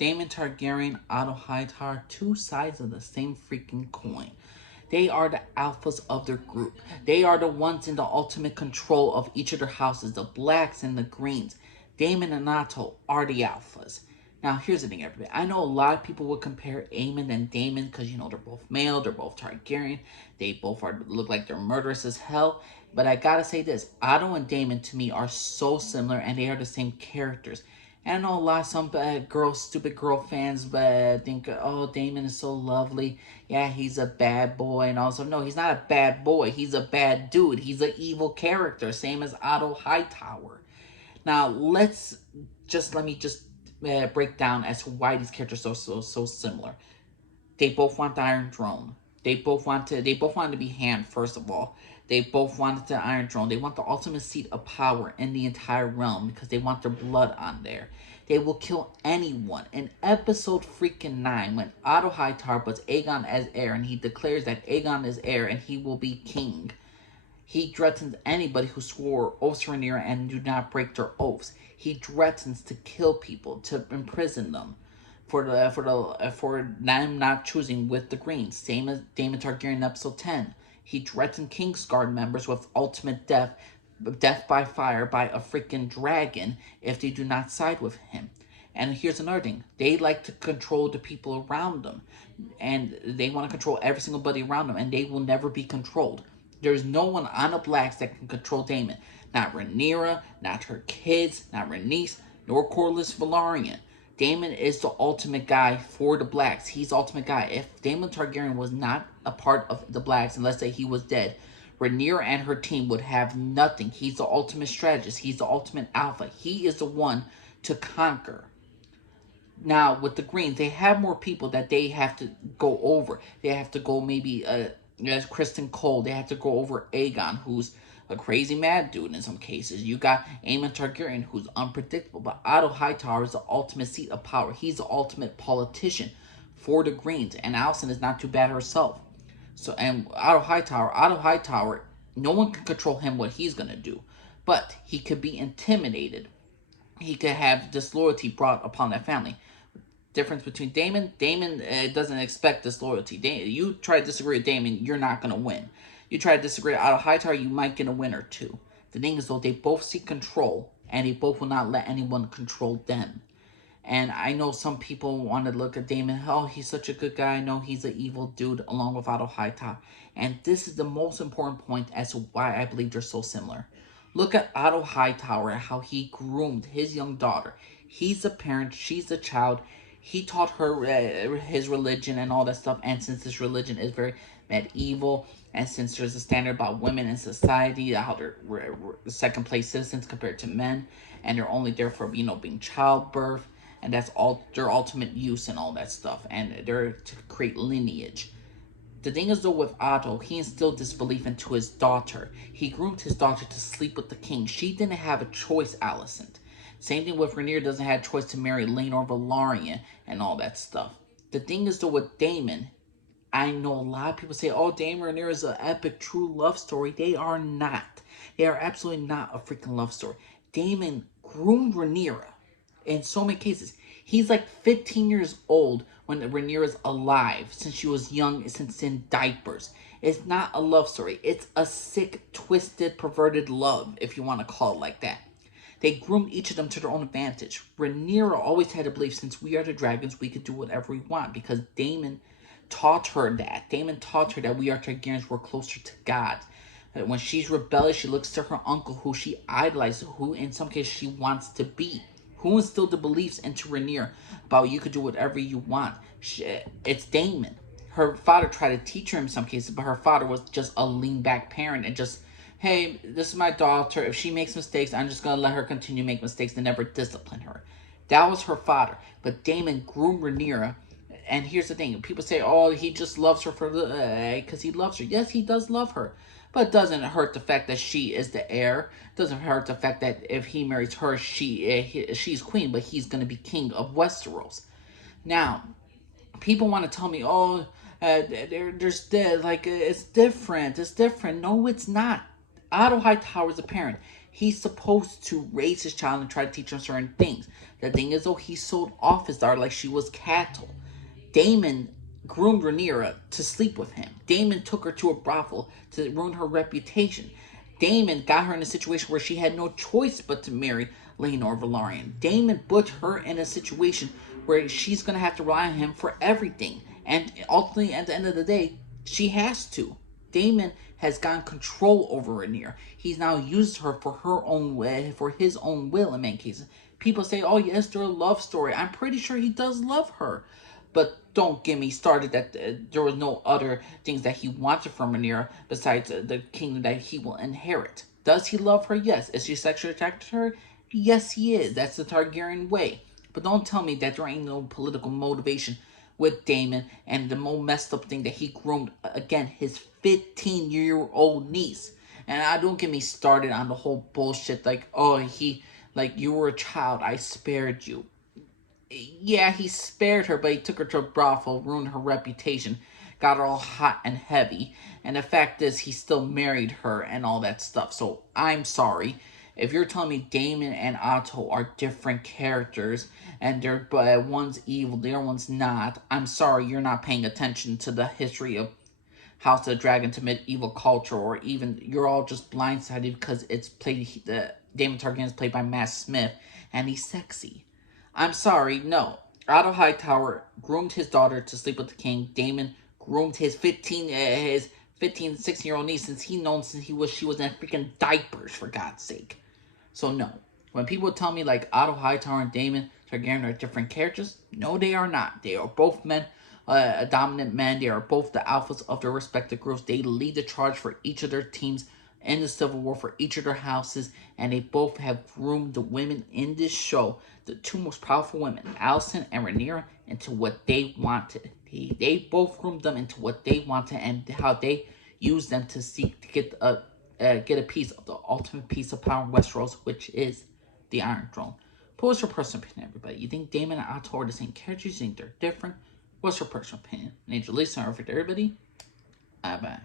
Daemon Targaryen, Otto Hightower, two sides of the same freaking coin. They are the alphas of their group. They are the ones in the ultimate control of each of their houses, the blacks and the greens. Daemon and Otto are the alphas. Now, here's the thing, everybody. I know a lot of people would compare Aemon and Daemon because, they're both male, they're both Targaryen. They both look like they're murderous as hell. But I gotta say this, Otto and Daemon to me are so similar and they are the same characters. And I know a lot of some stupid girl fans think, oh, Daemon is so lovely. Yeah, he's a bad boy. And also, no, he's not a bad boy. He's a bad dude. He's an evil character, same as Otto Hightower. Now, let me just break down as to why these characters are so similar. They both want the Iron Throne. They both wanted to be hand, first of all. They both wanted the Iron Throne. They want the ultimate seat of power in the entire realm because they want their blood on there. They will kill anyone. In episode freaking 9, when Otto Hightower puts Aegon as heir and he declares that Aegon is heir and he will be king, he threatens anybody who swore oaths to Rhaenyra and do not break their oaths. He threatens to kill people, to imprison them for them not choosing with the Greens. Same as Daemon Targaryen in episode 10. He threatened Kingsguard members with ultimate death by fire by a freaking dragon if they do not side with him. And here's another thing. They like to control the people around them. And they want to control every single body around them. And they will never be controlled. There's no one on the blacks that can control Daemon. Not Rhaenyra, not her kids, not Rhaenys, nor Corlys Velaryon. Daemon is the ultimate guy for the blacks. He's the ultimate guy. If Daemon Targaryen was not a part of the blacks, and let's say he was dead, Rhaenyra and her team would have nothing. He's the ultimate strategist. He's the ultimate alpha. He is the one to conquer. Now, with the Greens, they have more people that they have to go over. They have to go maybe as Kristen Cole. They have to go over Aegon, who's a crazy mad dude in some cases. You got Aemon Targaryen, who's unpredictable. But Otto Hightower is the ultimate seat of power. He's the ultimate politician for the Greens. And Alicent is not too bad herself. So, and Otto Hightower, no one can control him what he's going to do. But he could be intimidated. He could have disloyalty brought upon that family. Difference between Daemon doesn't expect disloyalty. You try to disagree with Daemon, you're not going to win. You try to disagree with Otto Hightower, you might get a win or two. The thing is, though, they both seek control, and they both will not let anyone control them. And I know some people want to look at Daemon, oh, he's such a good guy. No, he's an evil dude, along with Otto Hightower. And this is the most important point as to why I believe they're so similar. Look at Otto Hightower, how he groomed his young daughter. He's a parent, she's a child. He taught her his religion and all that stuff. And since this religion is very medieval, and since there's a standard about women in society, how they're second place citizens compared to men, and they're only there for, being childbirth, and that's all their ultimate use and all that stuff, and they're to create lineage. The thing is, though, with Otto, he instilled this belief into his daughter. He groomed his daughter to sleep with the king. She didn't have a choice, Alicent. Same thing with Rhaenyra doesn't have a choice to marry Laenor Velaryon and all that stuff. The thing is, though, with Daemon, I know a lot of people say, oh, Daemon and Rhaenyra is an epic, true love story. They are not. They are absolutely not a freaking love story. Daemon groomed Rhaenyra in so many cases. He's like 15 years old when Rhaenyra's alive, since she was young, since in diapers. It's not a love story. It's a sick, twisted, perverted love, if you want to call it like that. They groomed each of them to their own advantage. Rhaenyra always had a belief, since we are the dragons, we could do whatever we want, because Daemon taught her that. Daemon taught her that we are Targaryens, we're closer to God. When she's rebellious, she looks to her uncle, who she idolizes, who in some cases she wants to be. Who instilled the beliefs into Rhaenyra about you could do whatever you want? It's Daemon. Her father tried to teach her in some cases, but her father was just a lean-back parent and just, hey, this is my daughter. If she makes mistakes, I'm just going to let her continue to make mistakes and never discipline her. That was her father. But Daemon groomed Rhaenyra. And here's the thing. People say, oh, he just loves her because he loves her. Yes, he does love her. But it doesn't hurt the fact that she is the heir. It doesn't hurt the fact that if he marries her, she's queen, but he's going to be king of Westeros. Now, people want to tell me, oh, it's different. It's different. No, it's not. Otto Hightower is a parent. He's supposed to raise his child and try to teach him certain things. The thing is, though, he sold off his daughter like she was cattle. Daemon groomed Rhaenyra to sleep with him. Daemon took her to a brothel to ruin her reputation. Daemon got her in a situation where she had no choice but to marry Laenor Velaryon. Daemon put her in a situation where she's going to have to rely on him for everything. And ultimately, at the end of the day, she has to. Daemon has gotten control over Rhaenyra. He's now used her for her own way, for his own will in many cases. People say, oh yes, they're a love story. I'm pretty sure he does love her. But don't get me started that there was no other things that he wanted from Rhaenyra besides the kingdom that he will inherit. Does he love her? Yes. Is she sexually attracted to her? Yes, he is. That's the Targaryen way. But don't tell me that there ain't no political motivation with Daemon and the most messed up thing that he groomed, again, his 15-year-old niece. And I don't get me started on the whole bullshit like, oh, you were a child, I spared you. Yeah, he spared her, but he took her to a brothel, ruined her reputation, got her all hot and heavy. And the fact is, he still married her and all that stuff. So I'm sorry. If you're telling me Daemon and Otto are different characters and they're one's evil, the other one's not, I'm sorry, you're not paying attention to the history of House of the Dragon to medieval culture, or even you're all just blindsided because it's played. The Daemon Targaryen is played by Matt Smith, and he's sexy. I'm sorry, no. Otto Hightower groomed his daughter to sleep with the king. Daemon groomed his 16-year-old niece since she was in freaking diapers, for God's sake. So no. When people tell me like Otto Hightower and Daemon Targaryen are different characters, no, they are not. They are both men, dominant men. They are both the alphas of their respective groups. They lead the charge for each of their teams in the Civil War for each of their houses, and they both have groomed the women in this show, the two most powerful women, Alicent and Rhaenyra, into what they wanted. They both groomed them into what they wanted, and how they used them to seek to get a piece of the ultimate piece of power in Westeros, which is the Iron Throne. But what's your personal opinion, everybody? You think Daemon and Otto are the same characters? You think they're different? What's your personal opinion? Angel Lisa, everybody. Bye bye.